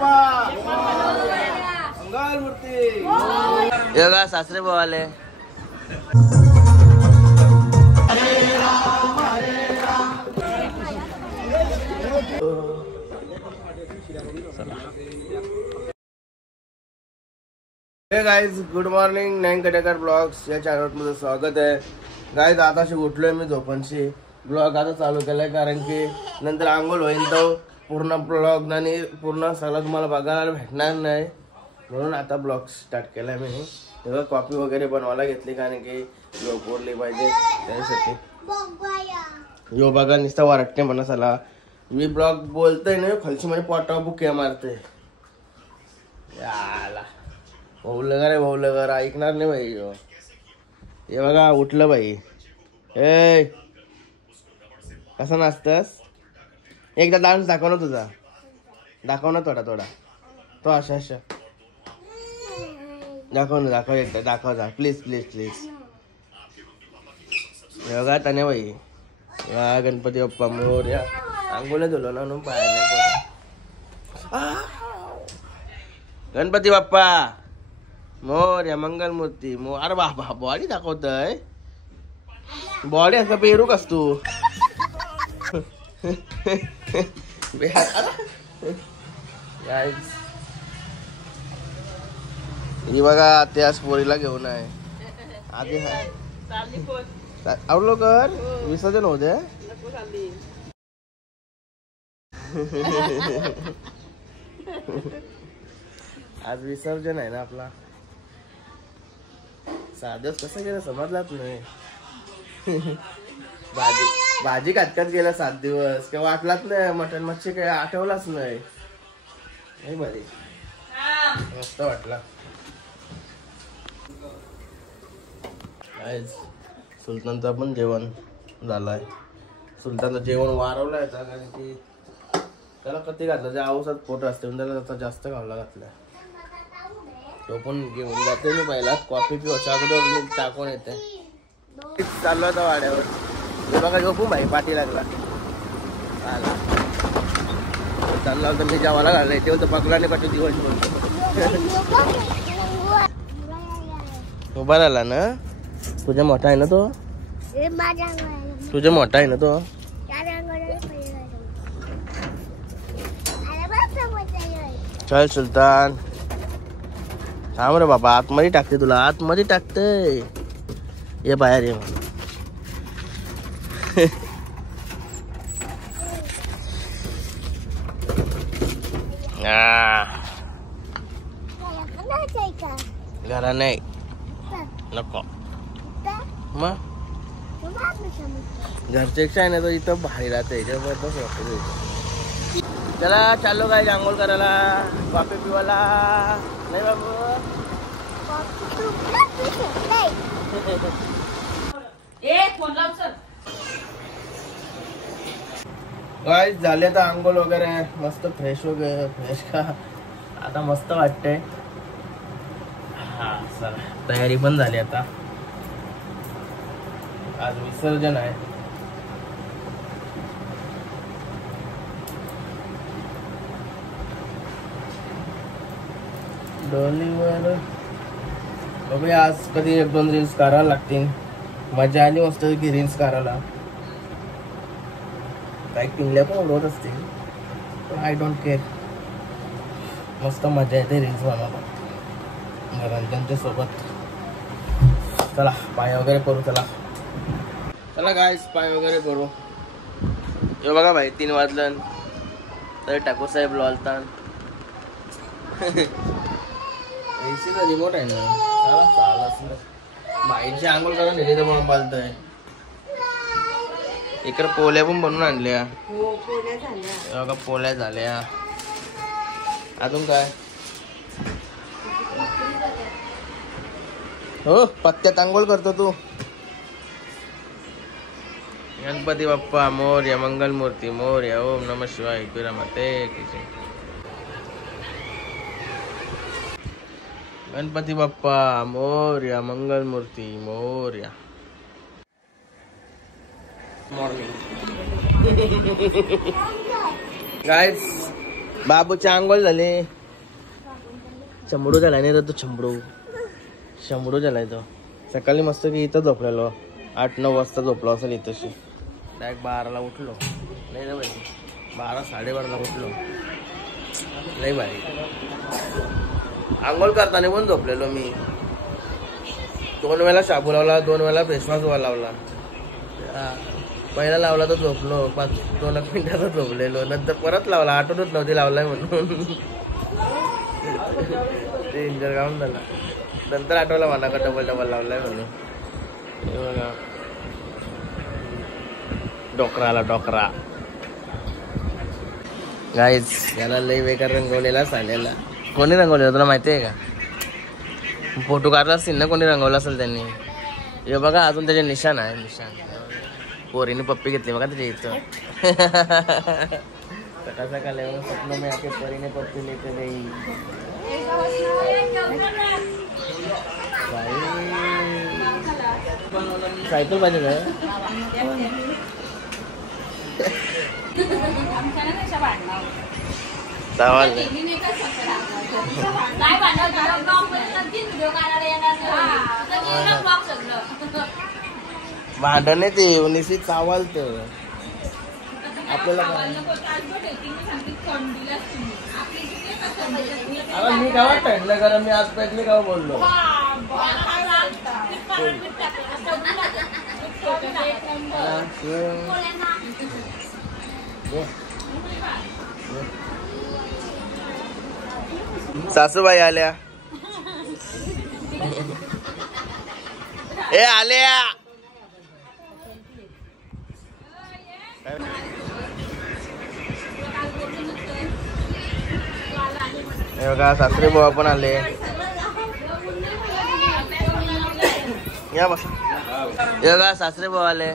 बाप्पा मंगल मूर्ती योगा सासरे बोवाले हे गाइज गुड मॉर्निंग 9 कटेकर ब्लॉग्स या चॅनल मध्ये स्वागत आहे गाइज. आताशी उठलोय मी झोपणशी. ब्लॉग आता चालू केलाय कारण की नंतर आंघोळ होईल तो पूर्ण ब्लॉग आणि पूर्ण सगळं तुम्हाला बघायला भेटणार नाही म्हणून आता ब्लॉग स्टार्ट केलाय मी. तेव्हा कॉफी वगैरे बनवायला घेतली कारण की झोप उरली पाहिजे त्यासाठी. यो बघा नुसता वाटते म्हणा चला मी ब्लॉग बोलतोय ना खालची म्हणजे पोटावर बुके मारते याला. भाऊलगर ऐकणार नाही भाई. हे बघा उठलं बाई. ए कसं नाचतस एकदा डान्स दाखव ना तुझा. दाखव ना थोडा थोडा तो अशा अशा दाखव एकदा दाखव जा प्लीज प्लीज प्लीज. हे बघा त्याने बाई या गणपती बाप्पा मोरया. आंघोळ धुलो ना म्हणून पायाने गणपती बाप्पा मोरया मंगल मूर्ती मोर. अरे बाबा बॉडी दाखवतय. बॉडी असं पेरू असतो ही बघा त्याच पोरीला घेऊन आहे आधी आवलो कर विसर्जन होते. आज विसर्जन आहे ना आपला. साधच कसं गेलं समजलाच नाही. भाजी काटकात गेला 7 दिवस किंवा वाटलाच नाही. मटन मच्छी काही आठवलाच नाही बरी मस्त वाटला. सुलतानचं पण जेवण झालंय. सुलतानचं जेवण वारवलंय कारण की त्याला कधी घातलं जे आवसात पोट असते त्याला जास्त खावला घातलाय. तो पण घेऊन जाते मी पहिला कॉफी पिवायच्या अगोदर मी टाकून येते. चाललो होता वाड्यावर. हे बघा झोपू भाई पाठी लागला चालला होता मी जेवायला घाललाय तेव्हा तर पकडा नाही पाठी दिवस उभा राहिला ना. तुझ्या मोठा आहे ना तो. तुझ्या मोठा आहे ना तो. चल सुलतान थांब रे बाबा आतमध्ये टाकते तुला. आतमध्ये टाकते ये बाहेर ये. घरा नाही नको मग घरच्यापेक्षा आहे ना तर इथं भारी राहते. चला चाललो काय आंघोळ करायला कॉफी पिवायला नाही बाबू. काय झाले तर आंघोळ वगैरे मस्त फ्रेश वगैरे फ्रेश का आता मस्त वाटतंय. हा चला तयारी पण झाली आता. आज विसर्जन आहे. डोलीवर बघूया आज कधी 1-2 रील्स करायला लागतील. मजा आली मस्त की रील्स करायला. काही पिंगल्या पण उडवत असतील पण आय डोंट केअर. मस्त मजा येते रील्स बनवायला घरांच्या सोबत. चला पाय वगैरे करू. चला गाइस पाय वगैरे करू. हे बघा भाई 3 वाजलं तरी टाकू साहेब लॉलतान. एसीचा रिमोट आहे ना चालच बाईची आंघोळ करून नेली तर म्हणून पालतय. इकडे पोल्या पण बनवून आणल्या. बघा पोल्या झाल्या. अजून काय हो पत्त्यात आंघोळ करतो तू. गणपती बाप्पा मोरया मंगल मूर्ती मोरया. ओम नमः शिवाय माते की जय. गणपती बाप्पा मोरया मंगल मूर्ती मोरया. मॉर्निंग गाइस बाबूची आंघोळ झाली. चमडू झाला नाही रे तो. शंभरू झालाय तो. सकाळी मस्त की इथं झोपलेलो. 8-9 वाजता झोपलो असेल इथंशी. डायरेक्ट 12ला उठलो. नाही ना भाई 12-12:30ला उठलो. नाही भाई आंघोळ करताना पण झोपलेलो मी. 2 वेळा शाबू लावला, 2 वेळा फेसवॉश लावला. पहिला लावला तर झोपलो. 2 मिनिटाचा झोपलेलो. नंतर परत लावला. आठवतच नव्हती लावलाय म्हणून. ते इंजर काम झाला. नंतर आठवला मला का डबल लावलाय म्हणून. हे बघा डोकरा गाईज. याला लई बेकार रंगवलेला साल्याला. कोणी रंगवलेला तुला माहिती आहे का? फोटो काढला असतील ना कोणी रंगवला असेल त्यांनी. हे बघा अजून त्याचे निशाण आहे. पोरीने पप्पी घेतली बघा त्याच्या इथं. सकाळ सकाळ स्वप्न में आके पोरीने पप्पी लेके गई. सायकल पाहिजे का? सवाल भांडण आहे ते. निश्चित चावलत आपल्याला. मी गावात टाकलं कारण मी आज पैकले गाव बोललो. सासूबाई आल्या. ए आल्या. हे बघा सासरे बुवा पण आले. या बस. हे बघा सासरे बुवा आले.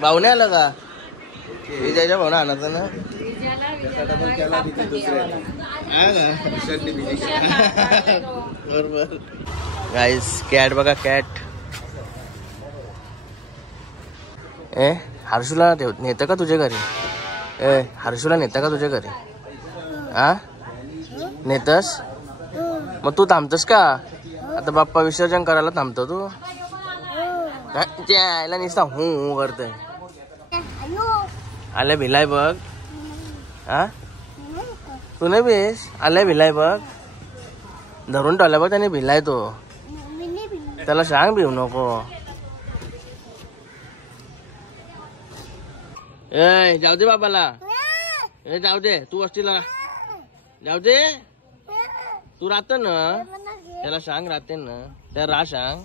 भाऊने आलं का? विजयच्या भाऊने आणायचं ना. बरोबर गाईस. कॅट बघा कॅट. ए हर्षूला नेतं का तुझ्या घरी? ए हर्षूला नेतं का तुझ्या घरी? नेतस? मग तू थांबतस का? आता बाप्पा विसर्जन करायला थांबतो तू? यायला नुसता हू करतोय. आले भिलाय बघ. तू नाही बेस. आलाय भिलाय बघ. धरून ठेवला बघ त्याने. भिलाय तो. त्याला सांग भिवू नको. ए जाऊ दे बाबाला. ए जाऊ दे. तू असतील जाऊ दे. तू राहत ना. त्याला सांग राहते ना. त्या रा सांग.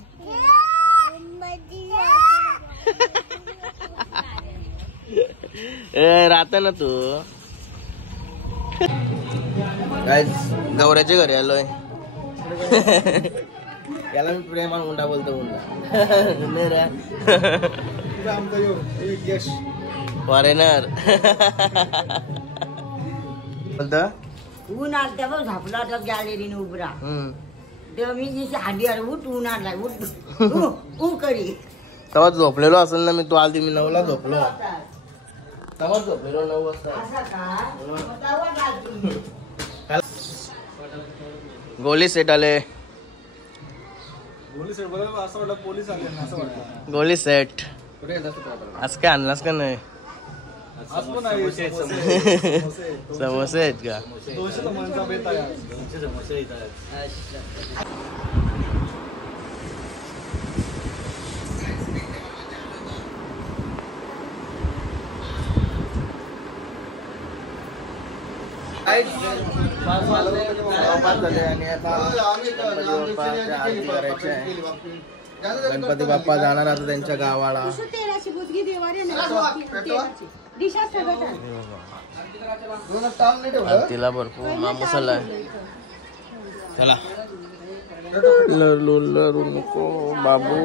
राहत ना तू. गौऱ्याच्या घरी आलोय. याला मी प्रेमान उंडा बोलतो. उंडा फॉरेनर बोलतो. ऊन आलं तेव्हा झापला तर गॅलरीने उभरा. तेव्हा मी जी हाडी उठ ऊन आलाय उठ करी. तेव्हा झोपलेलो असेल ना मी. तू आधी मी 9ला झोपलो. तेव्हा झोपलेलो 9 वाजता. गोली सेट आले. गोली सेट आज काय आणलास का नाही? समोसे आहेत का? आणि आता आरती करायची आहे. गणपती बाप्पा जाणार आता त्यांच्या गावाला. आरतीला भरपूर माणूस आलाय. चला लरू नको बाबू.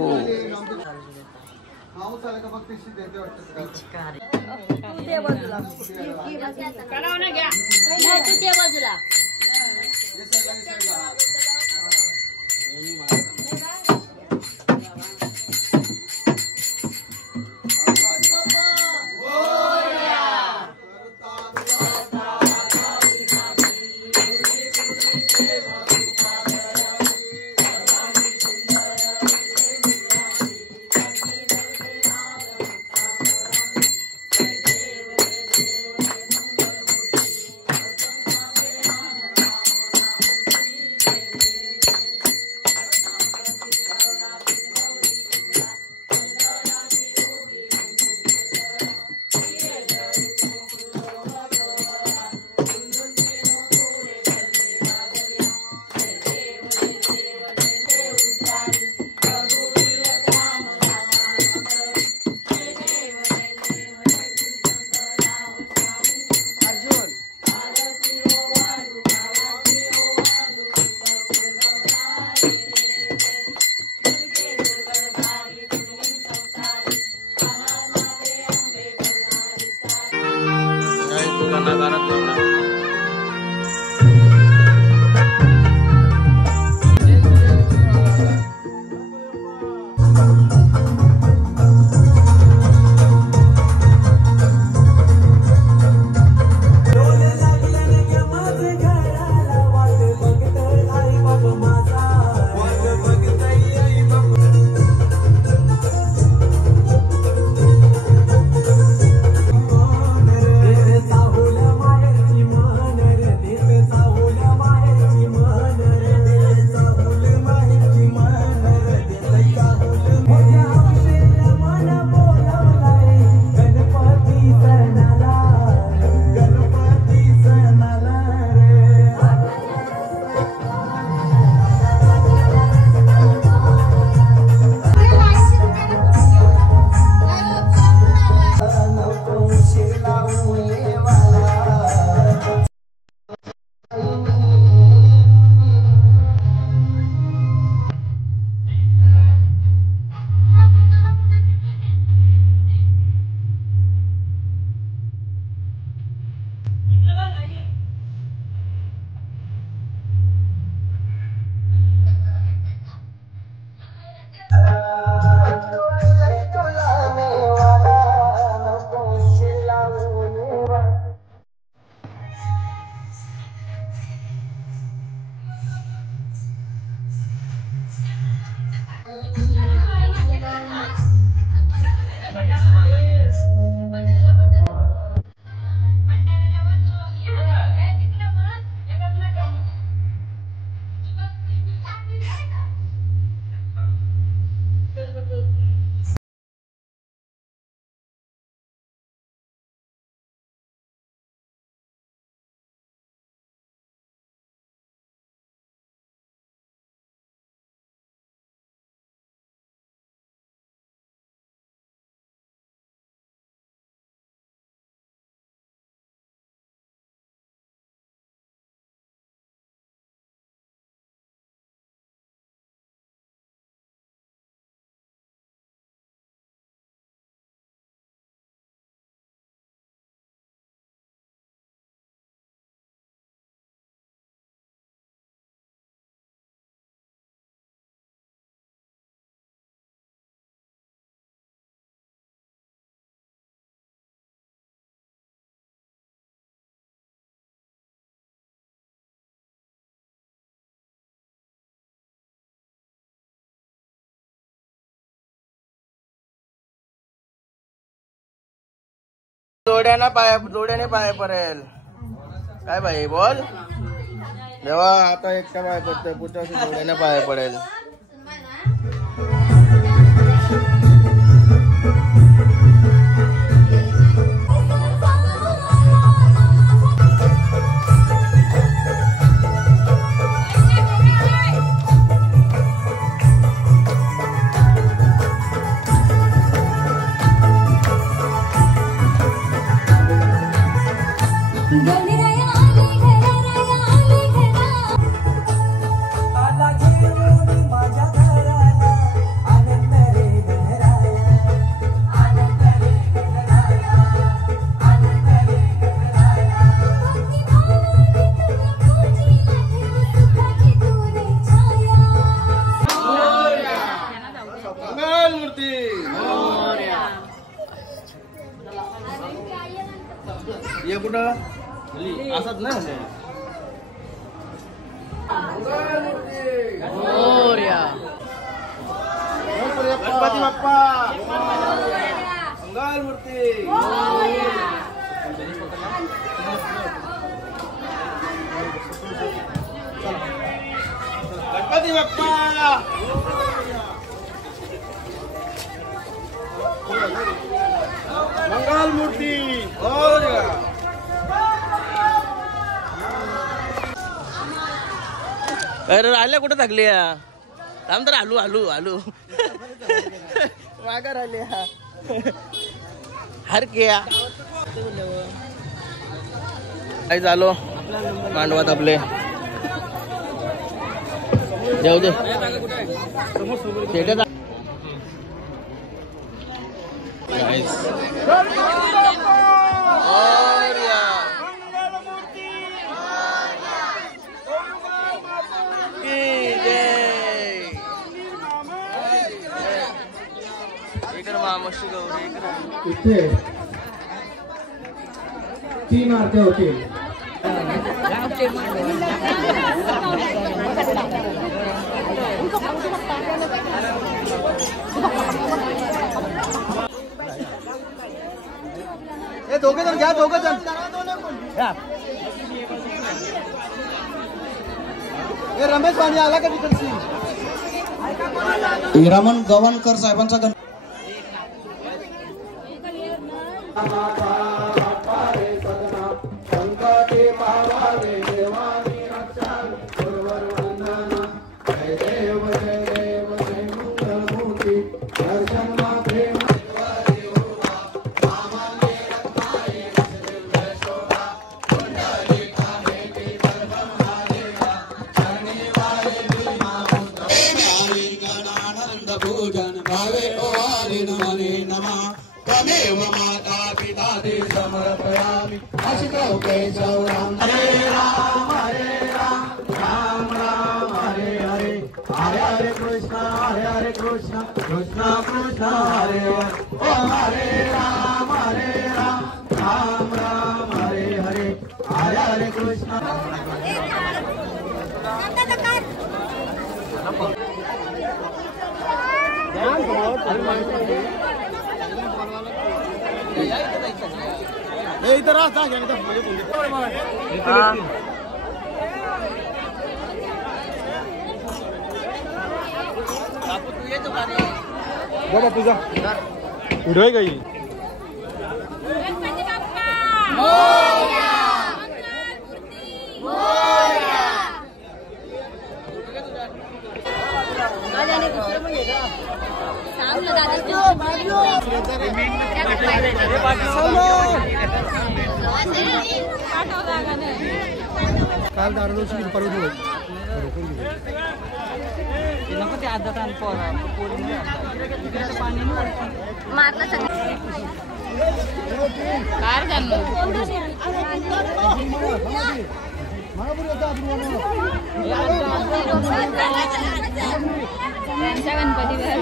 जोड्याने पाय पडेल काय बाई बोल जेव्हा आता एकटा पाय पडतोय पुढच्या वर्षी जोड्याने पाय पडेल. ये कुठं असत ना गणपती बाप्पा मंगल मूर्ती गणपती बाप्पा मंगल मूर्ती अरे राहिल्या कुठं थकली थांब तर आलू आलू आलू मागा राहिल्या हर क्या काय झालो मांडवात आपले जाऊ दे इथे 3 आरत्या होतील. हे दोघे जण घ्या दोघे जण हे रमेश वाणी आला का तिकडची रमण गव्हाणकर साहेबांचा गण पूजन भावे ओवारि नमने नमः तमेव माता पिता ते समर्पयामि असितो केशवराम हरे राम राम राम हरे हरे हरे हरे कृष्ण कृष्ण कृष्ण हरे हरे ओम हरे राम राम राम हरे हरे हरे हरे कृष्ण इधर बाबा तुझा उडय गई काल दारूची परवडी होती नको ते आदत आणि पोरी पाणी मारलं कार त्यांच्या गणपतीवर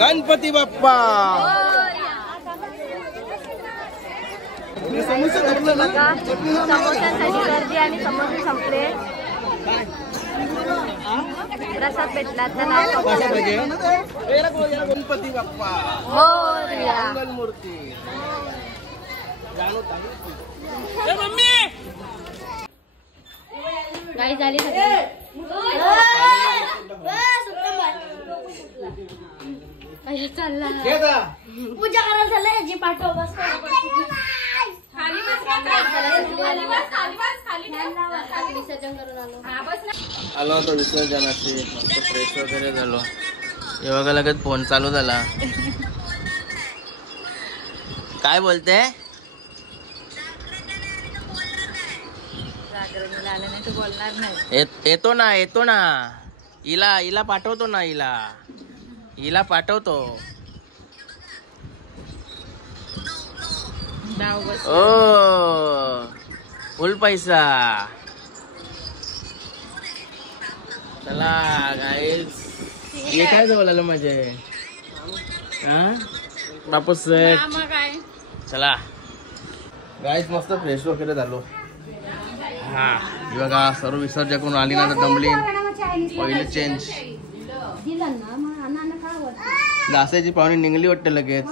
गणपती बाप्पा. समोस्यांसाठी गर्दी आणि समोसे संपले. प्रसाद भेटला गणपती बाप्पा मोरया. मूर्ती. काही झाली चालला पूजा करायला चाललंय याची पाठव बस. विसर्जन करून आलो होतो विसर्जनाची. मस्त फ्रेश वगैरे झालो. हे बघा लगेच फोन चालू झाला. काय बोलते? बोलणार नाही. येतो ना हिला पाठवतो ना. हिला पाठवतो. ओ फुल पैसा. चला गाईस. हे काय बोलायला मजा आहे. बापूस चला गाईस. मस्त फ्रेश वगैरे झालो. हा बघा सर्व विसर्जन आली ना दमली. पहिले चेंज. दासाची पाहुणी निघली वाटतं लगेच.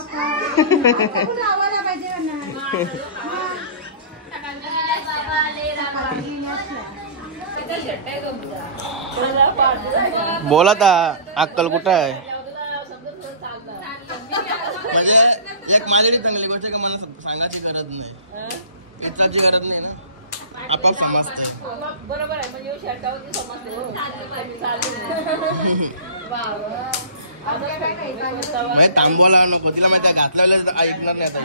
बोला ता अक्कल कुठं आहे. म्हणजे एक माझी चांगली गोष्ट का मला सांगायची गरज नाही. याची गरज नाही ना. आपोआप समजते. बरोबर आहे. म्हणजे थांबवायला नको. तिला माहिती घातल्या ऐकणार नाही आता.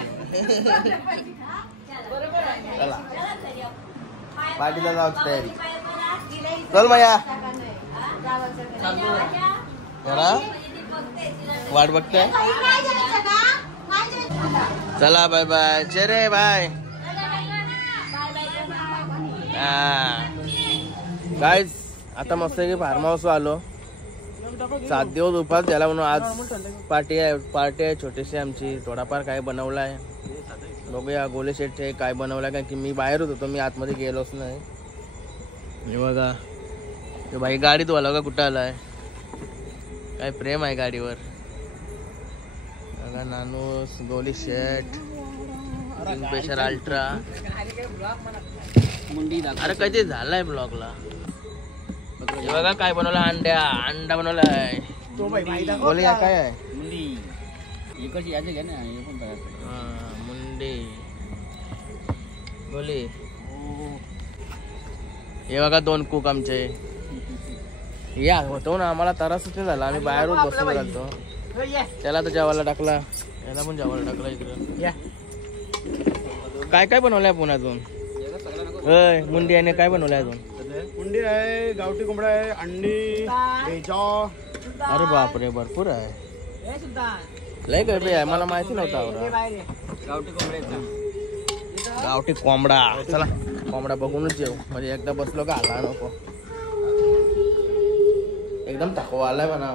चला पार्टीला जाऊची तयारी. चल माया. वाट बघते. चला बाय बाय. चेरे बाय. गाईज आता मस्त की फार्म हाऊस आलो. 7 दिवस उपास झाला म्हणून आज पार्टी आहे छोटीशी आमची. थोडाफार काय बनवला आहे बघूया. गोले शेटचे काय बनवलाय कारण की मी बाहेरच होतो. मी आतमध्ये गेलोच नाही. हे बघा ते भाई गाडीत वाला का कुठं आलाय. काय प्रेम आहे गाडीवर. बघा नानूस गोली शेट किंगफिशर अल्ट्रा. अरे कधी झालाय ब्लॉगला. बघा काय बनवलं. अंडा बनवलाय. बोले काय आहे. मुंडी बोले. हे बघा 2 कुक आमचे. या होतो ना आम्हाला त्रासच नाही झाला. आम्ही बाहेरून बसून घालतो. त्याला तर जेवायला टाकला. याला पण जेवायला टाकला. इकडं काय काय बनवलंय आपण अजून. होय मुंडी आहे. काय बनवलंय अजून. मुंडी आहे, गावठी कोंबडा आहे, अंडी, भेजा. अरे बापरे भरपूर आहे. लय गरबी आहे. मला माहिती नव्हता. गावठी कोंबडा. चला कोंबडा बघूनच येऊ. म्हणजे एकदा बसलो का आला नको. एकदम थकवा आलाय म्हणा.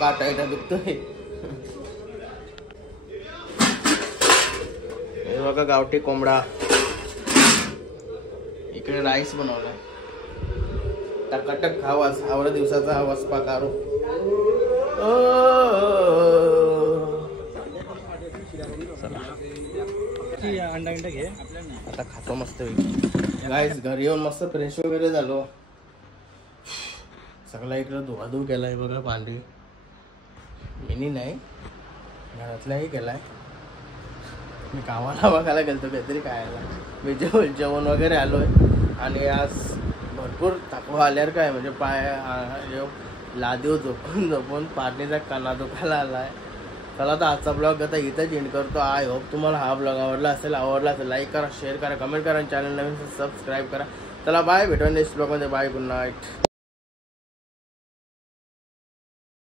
काटा एकदा दुखतोय. हे बघा गावठी कोंबडा. इकडे राईस बनवलाय. टकाटक खावास. आवरा दिवसाचा आवाज पाकारो. अंडा घे. आता खातो मस्त. गाईस घरी येऊन मस्त फ्रेश वगैरे झालो. सगळा इकडं धुवाधूव केलाय. बघा पांढरी मिनी नाही घरातलाही केलाय. मी गावाला बघायला गेलतो काहीतरी खायला. मी जेवण वगैरे आलोय. आणि आज भरपूर थकवा आल्यावर काय म्हणजे पाय लादीव झोपून पारणीचा काना दुखायला आलाय. चला तर आजचा ब्लॉग आता इथंच एंड करतो. आय होप तुम्हाला हा ब्लॉग आवडला असेल लाईक करा, शेअर करा, कमेंट करा आणि चॅनल नवीन सबस्क्राईब करा. चला बाय. भेटूया नेक्स्ट ब्लॉगमध्ये. बाय. Good night.